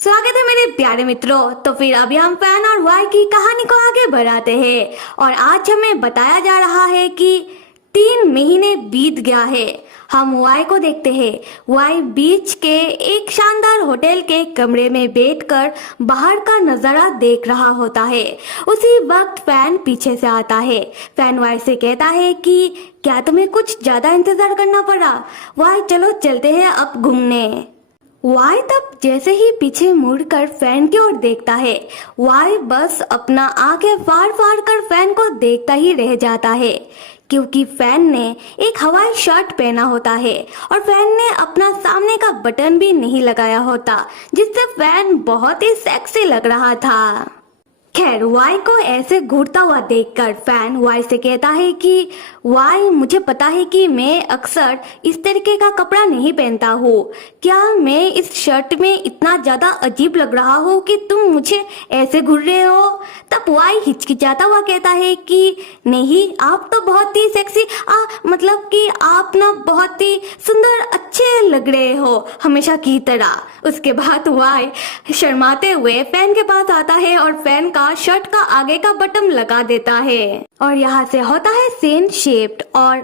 स्वागत है मेरे प्यारे मित्रों। तो फिर अभी हम फैन और वाई की कहानी को आगे बढ़ाते हैं और आज हमें बताया जा रहा है कि 3 महीने बीत गया है। हम वाई को देखते हैं। वाई बीच के एक शानदार होटल के कमरे में बैठकर बाहर का नजारा देख रहा होता है। उसी वक्त फैन पीछे से आता है। फैन वाई से कहता है कि क्या तुम्हें कुछ ज्यादा इंतजार करना पड़ा? वाई चलो चलते हैं अब घूमने। वाई तब जैसे ही पीछे मुड़कर फैन की ओर देखता है, वाई बस अपना आंखें फाड़ फाड़ कर फैन को देखता ही रह जाता है, क्योंकि फैन ने एक हवाई शर्ट पहना होता है और फैन ने अपना सामने का बटन भी नहीं लगाया होता, जिससे फैन बहुत ही सेक्सी लग रहा था। खैर, वाई को ऐसे घूरता हुआ देखकर फैन वाई से कहता है कि वाई, मुझे पता है कि मैं अक्सर इस तरीके का कपड़ा नहीं पहनता हूँ। क्या मैं इस शर्ट में इतना ज्यादा अजीब लग रहा हूँ कि तुम मुझे ऐसे घूर रहे हो? तब वाई हिचकिचाता हुआ कहता है कि नहीं, आप तो बहुत ही सेक्सी मतलब कि आप ना बहुत ही सुंदर अच्छे लग रहे हो, हमेशा की तरह। उसके बाद वाई शर्माते हुए फैन के पास आता है और फैन का शर्ट का आगे का बटन लगा देता है और यहाँ से होता है सेन शेप्ड और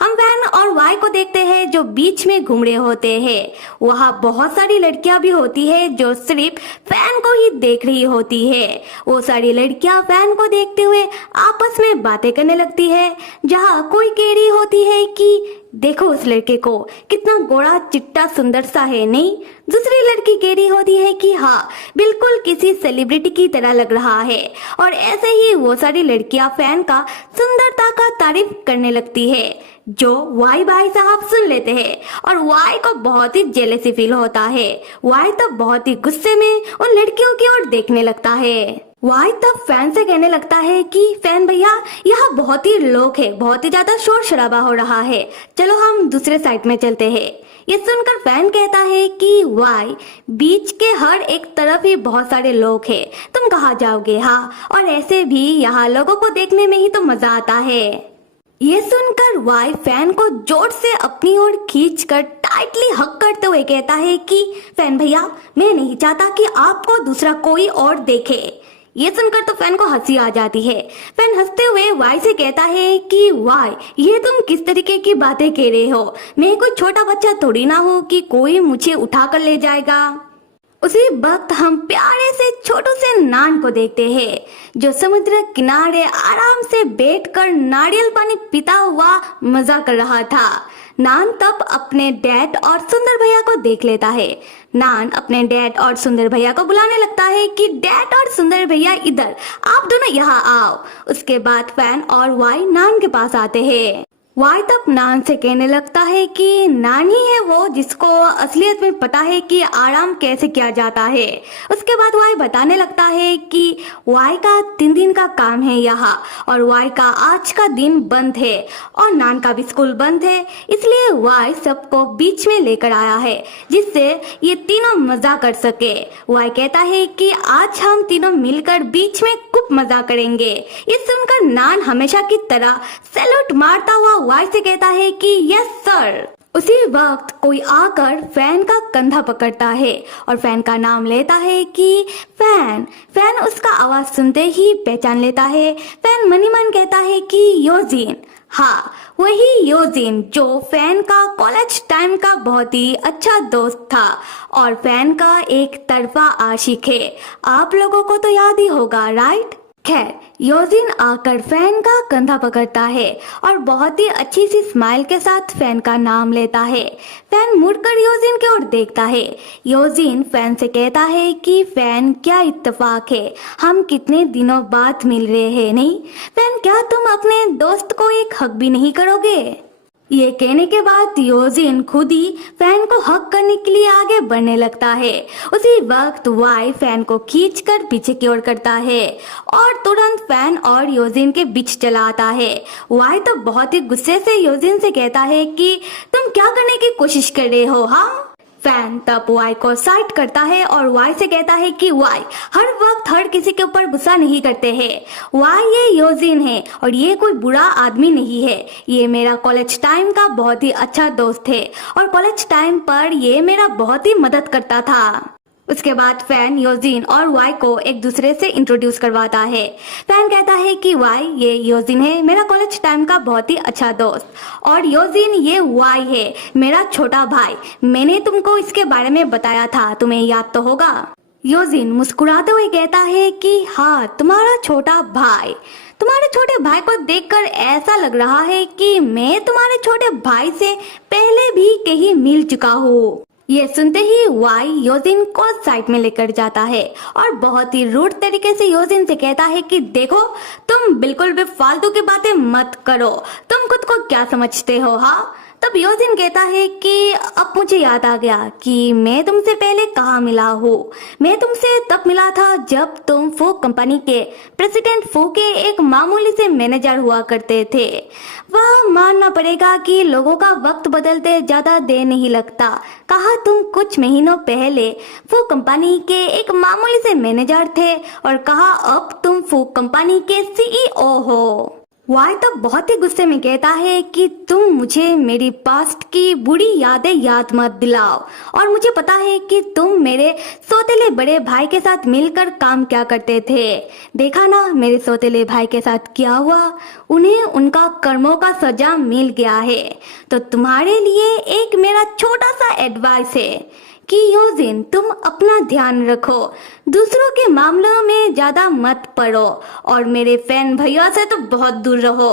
हम फैन और वाई को देखते हैं जो बीच में घूम रहे होते हैं। वहाँ बहुत सारी लड़कियां भी होती है जो सिर्फ फैन को ही देख रही होती है। वो सारी लड़कियां फैन को देखते हुए आपस में बातें करने लगती है, जहाँ कोई कह रही होती है कि देखो उस लड़के को, कितना गोरा चिट्टा सुंदर सा है, नहीं? दूसरी लड़की कह रही होती है कि हाँ, बिल्कुल किसी सेलिब्रिटी की तरह लग रहा है। और ऐसे ही वो सारी लड़कियां फैन का सुंदरता का तारीफ करने लगती है, जो वाई भाई साहब सुन लेते हैं और वाई को बहुत ही जेलसी फील होता है। वाई तो बहुत ही गुस्से में उन लड़कियों की ओर देखने लगता है। वाई तब फैन से कहने लगता है कि फैन भैया, यहाँ बहुत ही लोग हैं, बहुत ही ज्यादा शोर शराबा हो रहा है, चलो हम दूसरे साइड में चलते हैं। ये सुनकर फैन कहता है कि वाई, बीच के हर एक तरफ ही बहुत सारे लोग हैं, तुम कहाँ जाओगे? हाँ, और ऐसे भी यहाँ लोगों को देखने में ही तो मजा आता है। ये सुनकर वाई फैन को जोर से अपनी ओर खींचकर टाइटली हक करते हुए कहता है कि फैन भैया, मैं नहीं चाहता कि आपको दूसरा कोई और देखे। ये सुनकर तो फैन को हंसी आ जाती है। फैन हंसते हुए वाई से कहता है कि वाई, ये तुम किस तरीके की बातें कह रहे हो? मैं कोई छोटा बच्चा थोड़ी ना हूँ कि कोई मुझे उठा कर ले जाएगा। उसी वक्त हम प्यारे से छोटू से नान को देखते हैं, जो समुद्र किनारे आराम से बैठकर नारियल पानी पीता हुआ मजा कर रहा था। नान तब अपने डैड और सुंदर भैया को देख लेता है। नान अपने डैड और सुंदर भैया को बुलाने लगता है कि डैड और सुंदर भैया इधर, आप दोनों यहाँ आओ। उसके बाद फैन और वाई नान के पास आते हैं। वाई तब नान से कहने लगता है कि नान ही है वो जिसको असलियत में पता है कि आराम कैसे किया जाता है। उसके बाद वाई बताने लगता है कि वाई का 3 दिन का काम है यहाँ और वाई का आज का दिन बंद है और नान का भी स्कूल बंद है, इसलिए वाई सबको बीच में लेकर आया है जिससे ये तीनों मजा कर सके। वाई कहता है कि आज हम तीनों मिलकर बीच में खूब मजा करेंगे। ये सुनकर नान हमेशा की तरह सैल्यूट मारता हुआ वाई से कहता है कि यस सर। उसी वक्त कोई आकर फैन का कंधा पकड़ता है और फैन का नाम लेता है कि फैन। फैन उसका आवाज सुनते ही पहचान लेता है। फैन मनी मन कहता है कि योजिन। हाँ, वही योजिन जो फैन का कॉलेज टाइम का बहुत ही अच्छा दोस्त था और फैन का एक तरफा आशिक है। आप लोगों को तो याद ही होगा, राइट? खैर, योजिन आकर फैन का कंधा पकड़ता है और बहुत ही अच्छी सी स्माइल के साथ फैन का नाम लेता है। फैन मुड़कर योजिन की ओर देखता है। योजिन फैन से कहता है कि फैन, क्या इत्तेफाक है, हम कितने दिनों बाद मिल रहे हैं, नहीं? फैन, क्या तुम अपने दोस्त को एक हक भी नहीं करोगे? ये कहने के बाद योजिन खुद ही फैन को हक करने के लिए आगे बढ़ने लगता है। उसी वक्त वाई फैन को खींचकर पीछे की ओर करता है और तुरंत फैन और योजिन के बीच चला आता है। वाई तो बहुत ही गुस्से से योजिन से कहता है कि तुम क्या करने की कोशिश कर रहे हो? हाँ? फैन तब वाई को साइड करता है और वाई से कहता है कि वाई, हर वक्त हर किसी के ऊपर गुस्सा नहीं करते हैं। वाई, ये योजिन है और ये कोई बुरा आदमी नहीं है। ये मेरा कॉलेज टाइम का बहुत ही अच्छा दोस्त है और कॉलेज टाइम पर ये मेरा बहुत ही मदद करता था। उसके बाद फैन योजिन और वाई को एक दूसरे से इंट्रोड्यूस करवाता है। फैन कहता है कि वाई ये योजिन है, मेरा कॉलेज टाइम का बहुत ही अच्छा दोस्त, और योजिन ये वाई है, मेरा छोटा भाई। मैंने तुमको इसके बारे में बताया था, तुम्हें याद तो होगा। योजिन मुस्कुराते हुए कहता है कि हाँ, तुम्हारा छोटा भाई। तुम्हारे छोटे भाई को देखकर ऐसा लग रहा है कि मैं तुम्हारे छोटे भाई से पहले भी कहीं मिल चुका हूँ। ये सुनते ही वाई योजिन को साइड में लेकर जाता है और बहुत ही रूड तरीके से योजिन से कहता है कि देखो, तुम बिल्कुल भी फालतू की बातें मत करो, तुम खुद को क्या समझते हो। हाँ, तब योजिन कहता है कि अब मुझे याद आ गया कि मैं तुमसे पहले कहाँ मिला हूँ। मैं तुमसे तब मिला था जब तुम फू कंपनी के प्रेसिडेंट फू के एक मामूली से मैनेजर हुआ करते थे। वह मानना पड़ेगा कि लोगों का वक्त बदलते ज्यादा देर नहीं लगता। कहा तुम कुछ महीनों पहले फू कंपनी के एक मामूली से मैनेजर थे और कहा अब तुम फू कंपनी के सीईओ हो। वाई तो बहुत ही गुस्से में कहता है कि तुम मुझे मेरी पास्ट की बुरी यादें याद मत दिलाओ, और मुझे पता है कि तुम मेरे सौतेले बड़े भाई के साथ मिलकर काम क्या करते थे। देखा ना मेरे सौतेले भाई के साथ क्या हुआ, उन्हें उनका कर्मों का सजा मिल गया है। तो तुम्हारे लिए एक मेरा छोटा सा एडवाइस है कि योजिन, तुम अपना ध्यान रखो, दूसरों के मामलों में ज्यादा मत पड़ो, और मेरे फैन भैया से तो बहुत दूर रहो।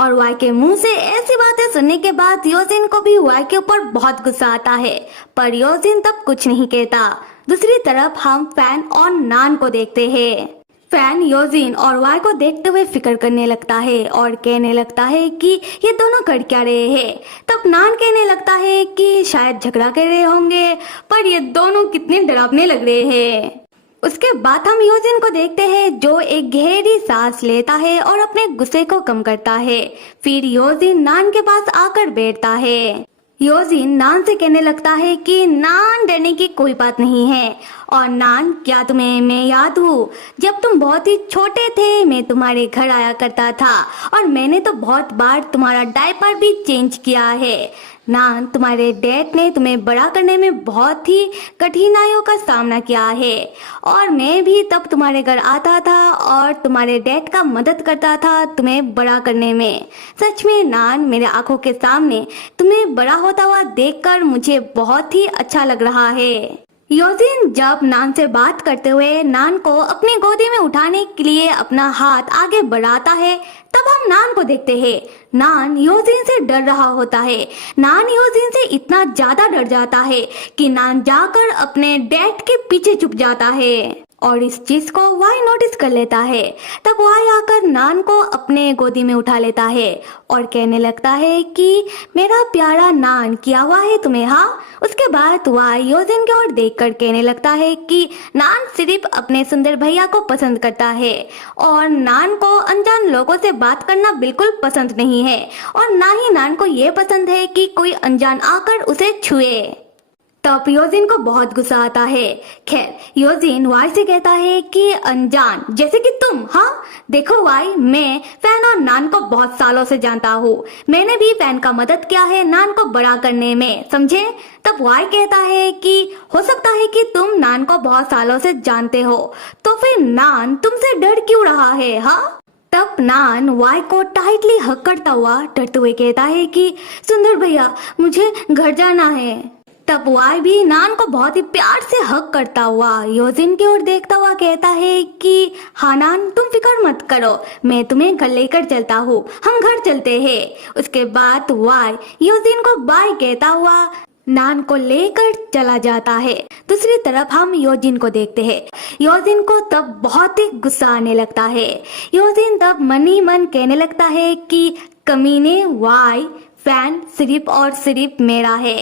और वाई के मुंह से ऐसी बातें सुनने के बाद योजिन को भी वाई के ऊपर बहुत गुस्सा आता है, पर योजिन तब कुछ नहीं कहता। दूसरी तरफ हम फैन और नान को देखते हैं। फैन योजिन और वाई को देखते हुए फिक्र करने लगता है और कहने लगता है कि ये दोनों कर क्या रहे हैं। तब नान कहने लगता है कि शायद झगड़ा कर रहे होंगे, पर ये दोनों कितने डरावने लग रहे हैं। उसके बाद हम योजिन को देखते हैं जो एक गहरी सांस लेता है और अपने गुस्से को कम करता है। फिर योजिन नान के पास आकर बैठता है। योजिन नान से कहने लगता है कि नान, डरने की कोई बात नहीं है। और नान, क्या तुम्हें मैं याद हूँ? जब तुम बहुत ही छोटे थे मैं तुम्हारे घर आया करता था और मैंने तो बहुत बार तुम्हारा डायपर भी चेंज किया है। नान, तुम्हारे डैड ने तुम्हें बड़ा करने में बहुत ही कठिनाइयों का सामना किया है, और मैं भी तब तुम्हारे घर आता था और तुम्हारे डैड का मदद करता था तुम्हें बड़ा करने में। सच में नान, मेरे आंखों के सामने तुम्हें बड़ा होता हुआ देखकर मुझे बहुत ही अच्छा लग रहा है। योजिन जब नान से बात करते हुए नान को अपनी गोदी में उठाने के लिए अपना हाथ आगे बढ़ाता है, तब हम नान को देखते हैं। नान योजिन से डर रहा होता है। नान योजिन से इतना ज्यादा डर जाता है कि नान जाकर अपने डैड के पीछे छुप जाता है, और इस चीज को वाई नोटिस कर लेता है। तब वाई आकर नान को अपने गोदी में उठा लेता है और कहने लगता है कि मेरा प्यारा नान, क्या हुआ है तुम्हें? हाँ। उसके बाद वाई योजिन की ओर देखकर कहने लगता है कि नान सिर्फ अपने सुंदर भैया को पसंद करता है, और नान को अनजान लोगों से बात करना बिल्कुल पसंद नहीं है, और ना ही नान को ये पसंद है कि कोई अनजान आकर उसे छुए। तब योजिन को बहुत गुस्सा आता है। खैर, योजिन वाई से कहता है कि अनजान जैसे कि तुम। हाँ, देखो वाई, मैं फैन और नान को बहुत सालों से जानता हूँ। मैंने भी फैन का मदद किया है नान को बड़ा करने में, समझे? तब वाई कहता है कि हो सकता है कि तुम नान को बहुत सालों से जानते हो, तो फिर नान तुमसे डर क्यों रहा है? हाँ। तब नान वाई को टाइटली हक करता हुआ डरते हुए कहता है कि सुंदर भैया, मुझे घर जाना है। तब वाई भी नान को बहुत ही प्यार से हक करता हुआ योजिन की ओर देखता हुआ कहता है कि हाँ नान, तुम फिक्र मत करो, मैं तुम्हें घर लेकर चलता हूँ, हम घर चलते हैं। उसके बाद वाई योजिन को बाय कहता हुआ नान को लेकर चला जाता है। दूसरी तरफ हम योजिन को देखते हैं। योजिन को तब बहुत ही गुस्सा आने लगता है। योजिन तब मन ही मन कहने लगता है कि कमीने वाई, फैन सिर्फ और सिर्फ मेरा है।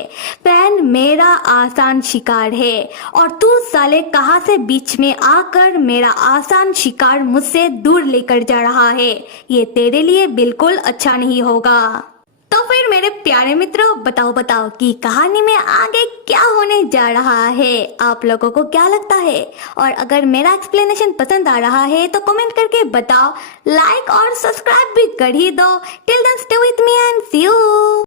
फैन मेरा आसान शिकार है, और तू साले कहाँ से बीच में आकर मेरा आसान शिकार मुझसे दूर लेकर जा रहा है। ये तेरे लिए बिल्कुल अच्छा नहीं होगा। तो फिर मेरे प्यारे मित्रों, बताओ कि कहानी में आगे क्या होने जा रहा है? आप लोगों को क्या लगता है? और अगर मेरा एक्सप्लेनेशन पसंद आ रहा है तो कमेंट करके बताओ, लाइक और सब्सक्राइब भी कर ही दो। Till then stay with me and see you.